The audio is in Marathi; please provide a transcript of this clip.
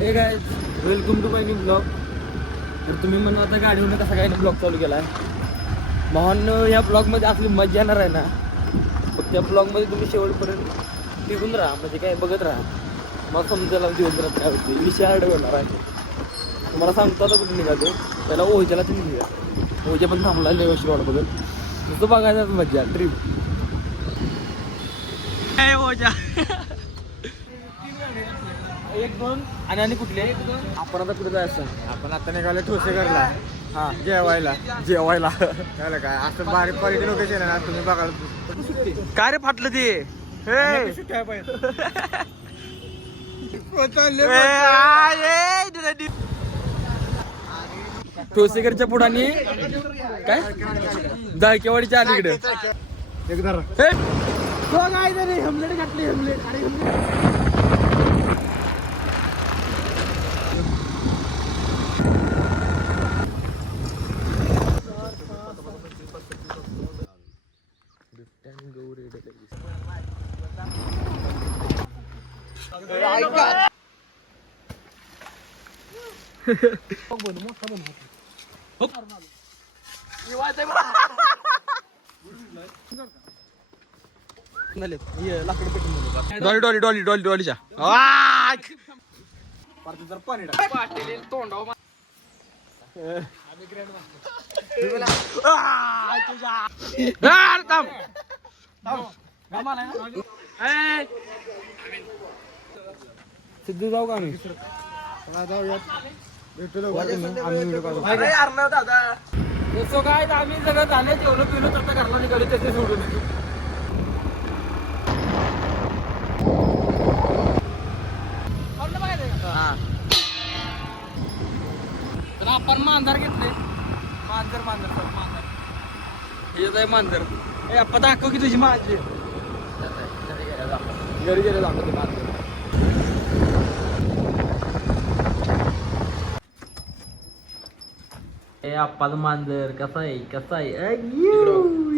हे काय welcome to my new blog तर तुम्ही म्हणून आता गाडीवरून कसा काय ब्लॉग चालू केला आहे भावांनो या ब्लॉगमध्ये आपली मजा येणार आहे ना? फक्त त्या ब्लॉगमध्ये तुम्ही शेवटपर्यंत टिकून राहा म्हणजे काय बघत राहा. मग समजायला दिवसभरात काय होते विषय हार्ड होणार आहे. तुम्हाला सांगतो आता कुठे निघालो. त्याला ओझ्याला तुम्ही निघा. ओझ्या पण थांबला नाही वर्ष वाट बघत. नुसतं बघायचं मजा ट्रिप ओजा एक दोन आणि आणि कुठले? आपण आता कुठे जायचं? आपण आता निघालो ठोसेघरला. हा जेवायला. जेवायला. कळलं काय? असं बारीक क्वालिटी लोकेशन आहे ना तुम्ही बघाल. काय रे फाटलं ते? हे. ठोसेकरच्या पुढानी काय? जाळकेवाडीच्या अलीकडे. एकदा काय हेमलेट घातली हेमलेट अरे हेमलेट डॉली डॉली डॉली डॉली डॉलीच्या. सिद्धू जाऊ का आम्ही? सो काय आम्ही सगळं झालं जेवलं पिलं तर घरला निघालो त्याचे सोडून. हा. तर आपण मांजर घेतले. मांजर मांजर सर मांजर. हे आहे मांजर. ए अप्पा दाखव की तुझी माझी घरी गेले दाखवते मांजर. ए अप्पाचं मांजर कसा आहे कसा आहे?